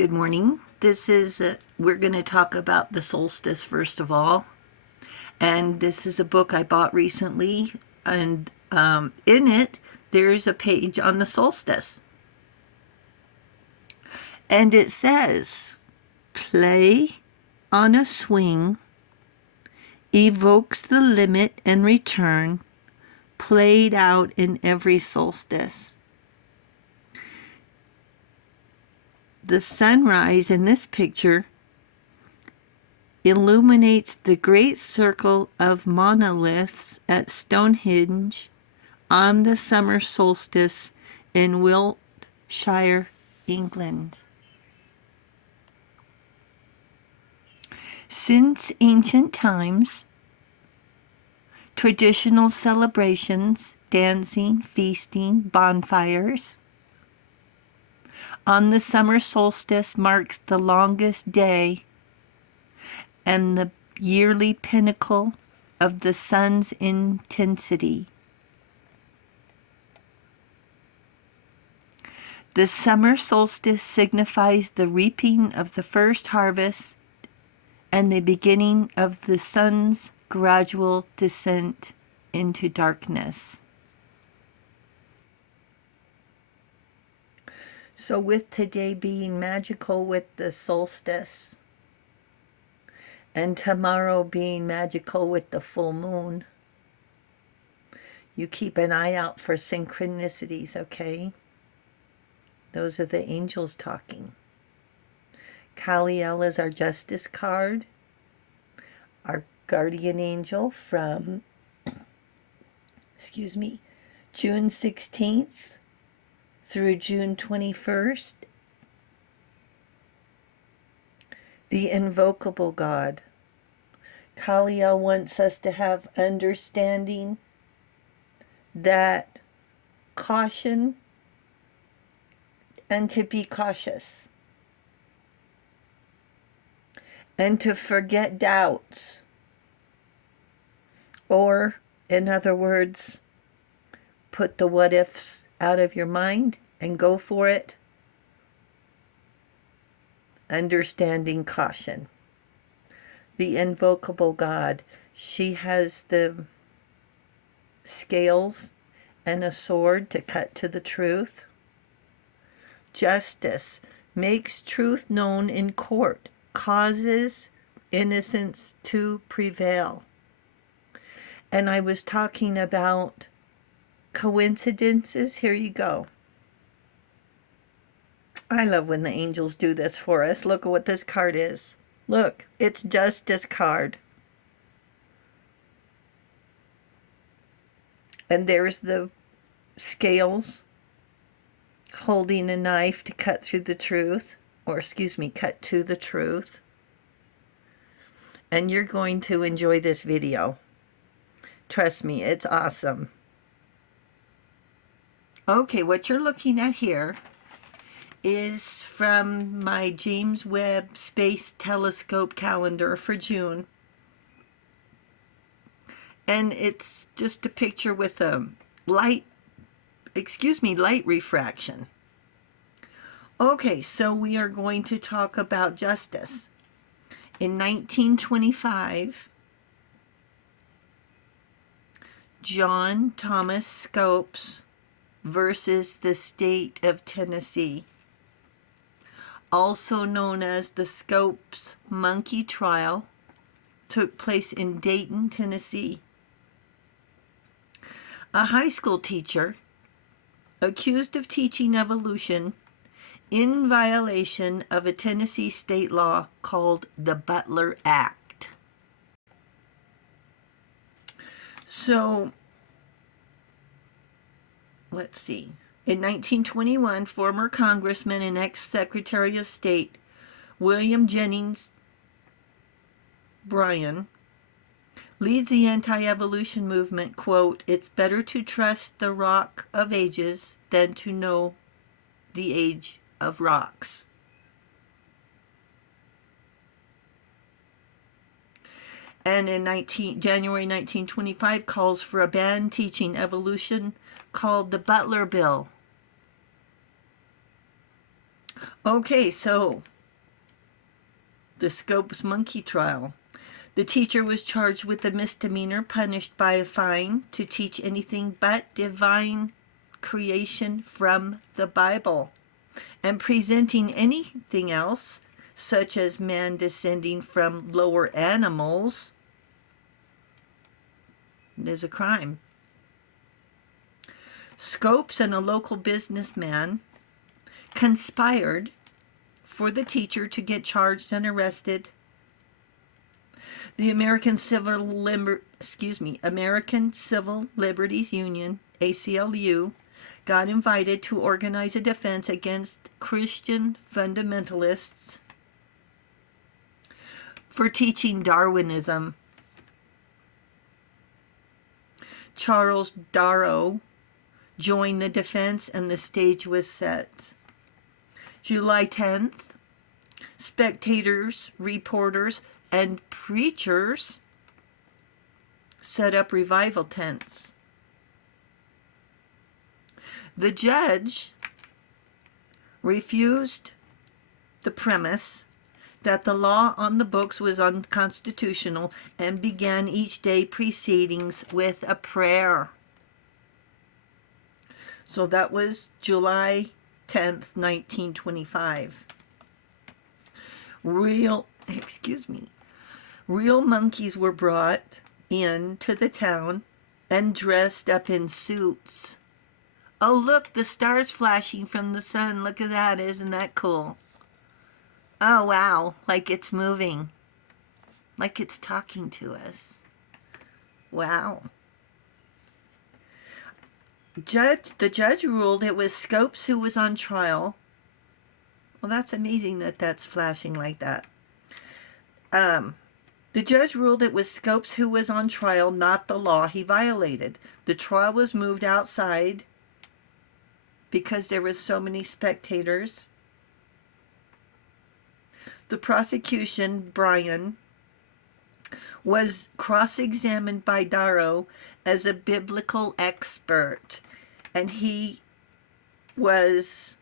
Good morning. We're going to talk about the solstice first of all. And this is a book I bought recently. And in it, there's a page on the solstice. And it says, play on a swing, evokes the limit and return, played out in every solstice. The sunrise in this picture illuminates the great circle of monoliths at Stonehenge on the summer solstice in Wiltshire, England. Since ancient times, traditional celebrations, dancing, feasting, bonfires, on the summer solstice marks the longest day and the yearly pinnacle of the sun's intensity. The summer solstice signifies the reaping of the first harvest and the beginning of the sun's gradual descent into darkness. So with today being magical with the solstice, and tomorrow being magical with the full moon, you keep an eye out for synchronicities, okay? Those are the angels talking. Kaliel is our justice card, our guardian angel from, June 16th. Through June 21st, the invocable God. Kaliel wants us to have understanding that caution and to be cautious and to forget doubts, or in other words, put the what ifs out of your mind and go for it. Understanding caution. The invocable God. She has the scales and a sword to cut to the truth. Justice makes truth known in court, causes innocence to prevail. And I was talking about coincidences. Here you go. I love when the angels do this for us. Look at what this card is. Look, it's Justice card. And there's the scales holding a knife to cut through the truth, or cut to the truth. And you're going to enjoy this video. Trust me, it's awesome. Okay, what you're looking at here is from my James Webb Space Telescope calendar for June. And it's just a picture with a light refraction. Okay, so we are going to talk about justice. In 1925, John Thomas Scopes versus the state of Tennessee, also known as the Scopes Monkey Trial, took place in Dayton, Tennessee. A high school teacher accused of teaching evolution in violation of a Tennessee state law called the Butler Act. So let's see. In 1921, former Congressman and ex-Secretary of State William Jennings Bryan leads the anti-evolution movement, quote, "It's better to trust the rock of ages than to know the age of rocks." And in January 1925 calls for a ban teaching evolution called the Butler Bill. Okay, so The Scopes monkey trial. The teacher was charged with a misdemeanor, punished by a fine, to teach anything but divine creation from the Bible, and presenting anything else, such as man descending from lower animals, is a crime. Scopes and a local businessman conspired for the teacher to get charged and arrested. The American Civil Liberties Union, ACLU, got invited to organize a defense against Christian fundamentalists for teaching Darwinism. Charles Darrow joined the defense, and the stage was set. July 10th, spectators, reporters, and preachers set up revival tents. The judge refused the premise that the law on the books was unconstitutional and began each day proceedings with a prayer. So that was July 10th, 1925. Real monkeys were brought into the town and dressed up in suits. Oh, look, the stars flashing from the sun. Look at that. Isn't that cool? Oh, wow. Like it's moving. Like it's talking to us. Wow. The judge ruled it was Scopes who was on trial. Well, that's amazing that that's flashing like that. The judge ruled it was Scopes who was on trial, not the law he violated. The trial was moved outside because there were so many spectators. The prosecution, Brian, was cross-examined by Darrow as a biblical expert, and he was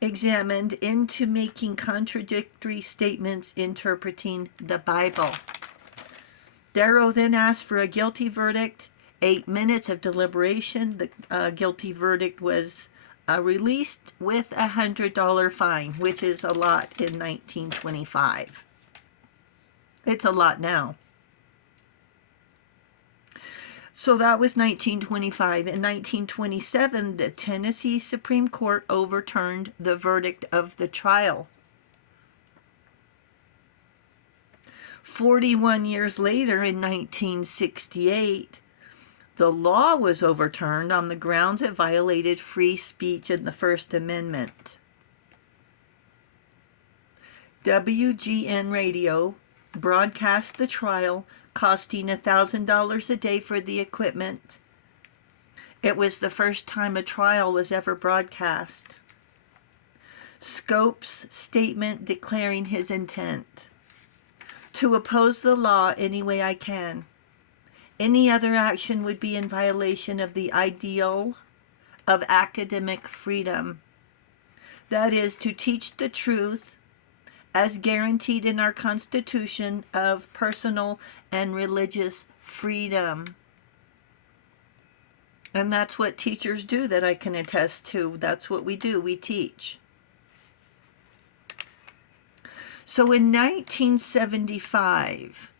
examined into making contradictory statements interpreting the Bible. Darrow then asked for a guilty verdict. 8 minutes of deliberation. The guilty verdict was released with a $100 fine, which is a lot in 1925. It's a lot now. So that was 1925. In 1927, the Tennessee Supreme Court overturned the verdict of the trial. 41 years later, in 1968, the law was overturned on the grounds it violated free speech and the First Amendment. WGN Radio broadcast the trial, costing $1,000 a day for the equipment. It was the first time a trial was ever broadcast. Scopes' statement declaring his intent: to oppose the law any way I can. Any other action would be in violation of the ideal of academic freedom. That is, to teach the truth as guaranteed in our Constitution of personal and religious freedom. And that's what teachers do, that I can attest to. That's what we do. We teach. So in 1975,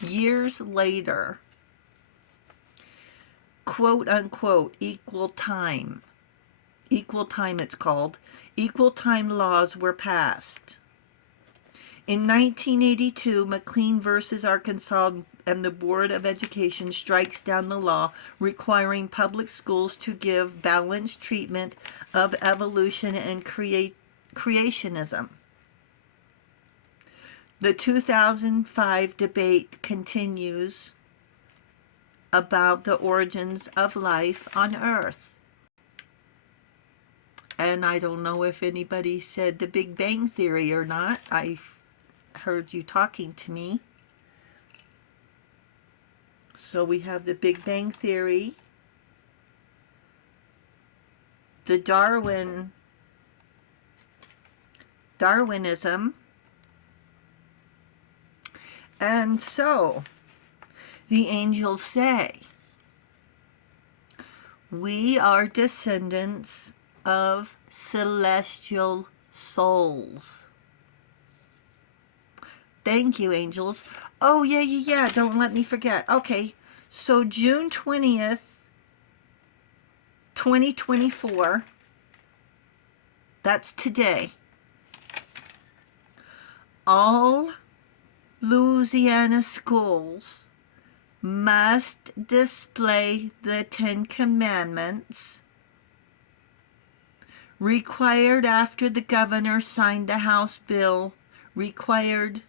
years later, quote unquote, equal time it's called, equal time laws were passed. In 1982, McLean versus Arkansas and the Board of Education strikes down the law requiring public schools to give balanced treatment of evolution and creationism. The 2005 debate continues about the origins of life on Earth. And I don't know if anybody said the Big Bang Theory or not. I heard you talking to me. So we have the Big Bang Theory, the Darwinism, And so, the angels say, we are descendants of celestial souls. Thank you, angels. Oh, yeah. Don't let me forget. Okay, so June 20th, 2024, that's today. All Louisiana schools must display the 10 Commandments required after the governor signed the House bill. Required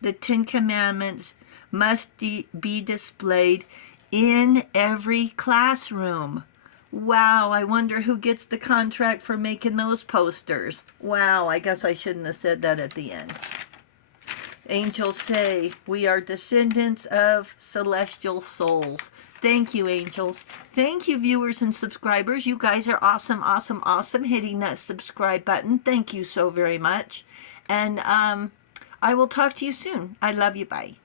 the 10 Commandments must be displayed in every classroom. Wow, I wonder who gets the contract for making those posters. Wow, I guess I shouldn't have said that at the end. Angels say, we are descendants of celestial souls. Thank you, angels. Thank you, viewers and subscribers. You guys are awesome, awesome, awesome. Hitting that subscribe button. Thank you so very much. And I will talk to you soon. I love you. Bye.